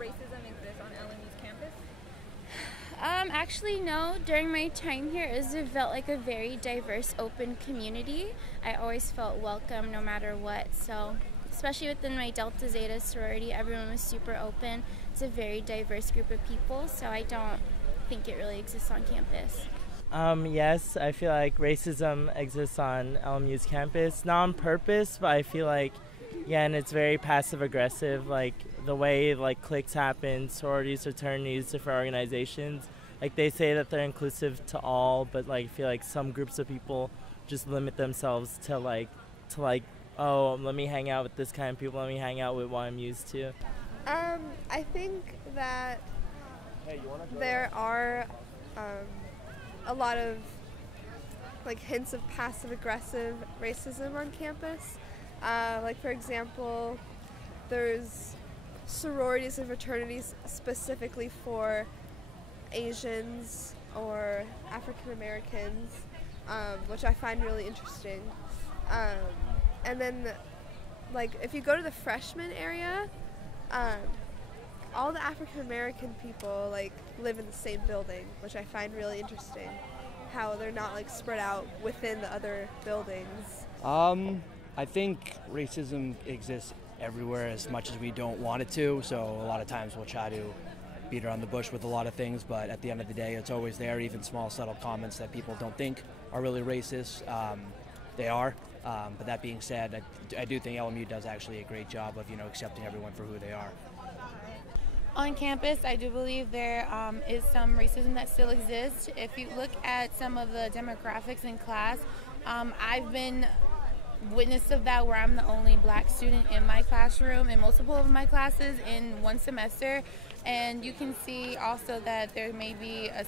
racism exists on LMU's campus? Actually, no. During my time here, it felt like a very diverse, open community. I always felt welcome no matter what. So, especially within my Delta Zeta sorority, everyone was super open. It's a very diverse group of people, so I don't think it really exists on campus. Yes, I feel like racism exists on LMU's campus, not on purpose, but I feel like, yeah, and it's very passive aggressive, like the way like cliques happen, sororities, fraternities, different organizations, like they say that they're inclusive to all, but like I feel like some groups of people just limit themselves to like, oh, let me hang out with this kind of people, let me hang out with what I'm used to. I think that there are a lot of like hints of passive-aggressive racism on campus. Like for example, there's sororities and fraternities specifically for Asians or African Americans, which I find really interesting. And then, like if you go to the freshman area, all the African American people like live in the same building, which I find really interesting. How they're not like spread out within the other buildings. I think racism exists everywhere as much as we don't want it to, so a lot of times we'll try to beat around the bush with a lot of things, but at the end of the day it's always there, even small subtle comments that people don't think are really racist. They are, but that being said, I do think LMU does actually a great job of accepting everyone for who they are. On campus, I do believe there is some racism that still exists. If you look at some of the demographics in class, I've been witness of that where I'm the only black student in my classroom in multiple of my classes in one semester. And you can see also that there may be a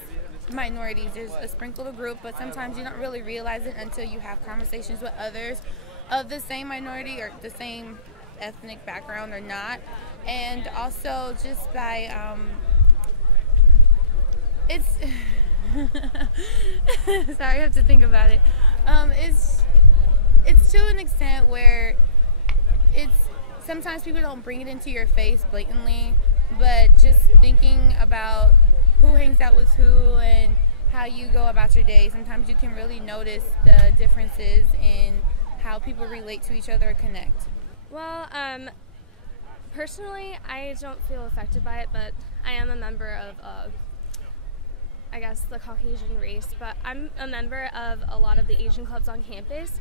minorities, there's a sprinkle of group, but sometimes you don't really realize it until you have conversations with others of the same minority or the same ethnic background or not. And also just by it's sorry, I have to think about it. It's to an extent where it's sometimes people don't bring it into your face blatantly, but just thinking about who hangs out with who and how you go about your day, sometimes you can really notice the differences in how people relate to each other or connect. Well, personally, I don't feel affected by it, but I am a member of, I guess, the Caucasian race, but I'm a member of a lot of the Asian clubs on campus,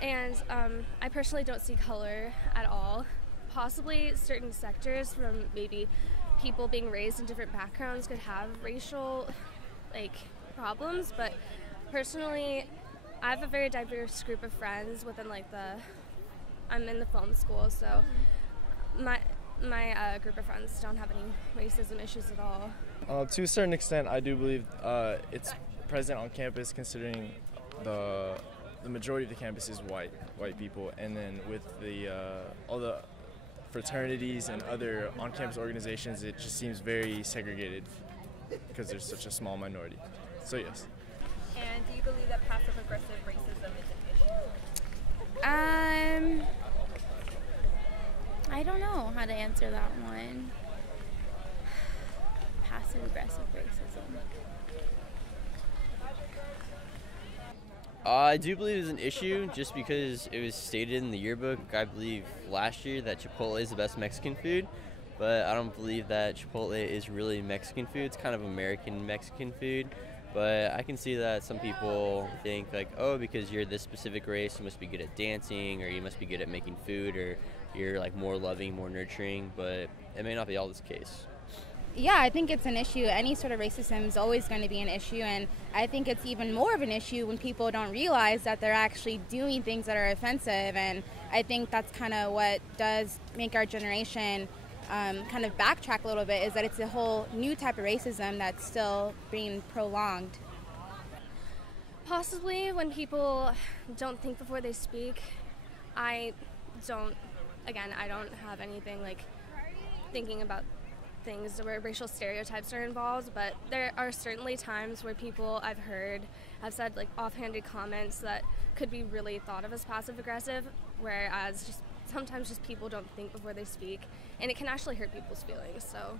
and I personally don't see color at all. Possibly certain sectors from maybe people being raised in different backgrounds could have racial, problems, but personally, I have a very diverse group of friends within, I'm in the film school, so my group of friends don't have any racism issues at all. To a certain extent, I do believe it's present on campus, considering the majority of the campus is white people, and then with all the fraternities and other on-campus organizations, it just seems very segregated because there's such a small minority. So yes. And do you believe that passive-aggressive racism is an issue? I don't know how to answer that one. Passive-aggressive racism. I do believe it's an issue just because it was stated in the yearbook, I believe last year, that Chipotle is the best Mexican food, but I don't believe that Chipotle is really Mexican food. It's kind of American Mexican food, but I can see that some people think oh, because you're this specific race, you must be good at dancing, or you must be good at making food, or you're more loving, more nurturing, but it may not be always the case. Yeah, I think it's an issue. Any sort of racism is always going to be an issue, and I think it's even more of an issue when people don't realize that they're actually doing things that are offensive, and I think that's kind of what does make our generation kind of backtrack a little bit, is that it's a whole new type of racism that's still being prolonged. Possibly when people don't think before they speak. I don't have anything thinking about things where racial stereotypes are involved, but there are certainly times where people I've heard have said offhanded comments that could be really thought of as passive aggressive, whereas just sometimes just people don't think before they speak, and it can actually hurt people's feelings. So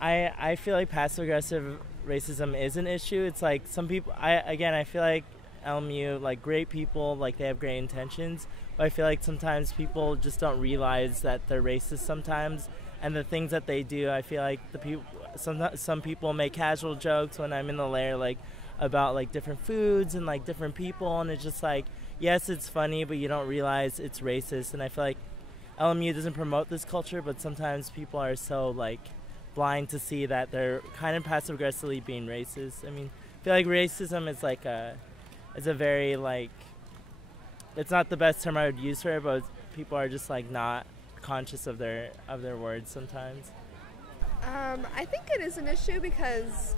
I feel like passive aggressive racism is an issue. It's like some people, I feel like LMU, like great people, like they have great intentions, but I feel like sometimes people just don't realize that they're racist sometimes, and the things that they do, I feel like some people make casual jokes when I'm in the lair, like about like different foods and like different people, and it's just like, yes, it's funny, but you don't realize it's racist. And I feel like LMU doesn't promote this culture, but sometimes people are so like blind to see that they're kind of passive aggressively being racist. I mean, I feel like racism is like it's a very like, it's not the best term I would use for it, but people are just like not conscious of their words sometimes. I think it is an issue because,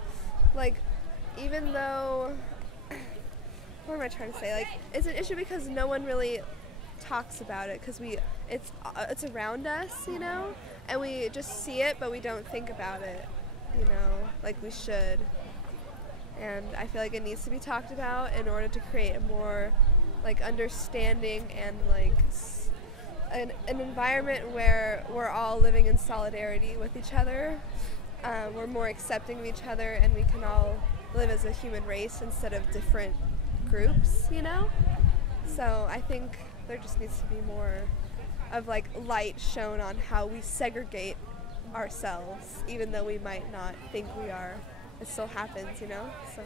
like, even though, what am I trying to say? Like, it's an issue because no one really talks about it because it's around us, you know, and we just see it, but we don't think about it, you know, like we should. And I feel like it needs to be talked about in order to create a more like understanding and like an environment where we're all living in solidarity with each other. We're more accepting of each other, and we can all live as a human race instead of different groups, you know? So I think there just needs to be more of like light shown on how we segregate ourselves, even though we might not think we are. It still happens, you know? So.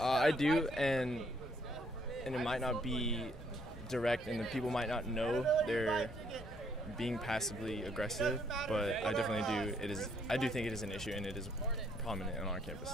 I do, and it might not be direct, and the people might not know they're being passively aggressive, but I definitely do. I do think it is an issue, and it is prominent on our campus.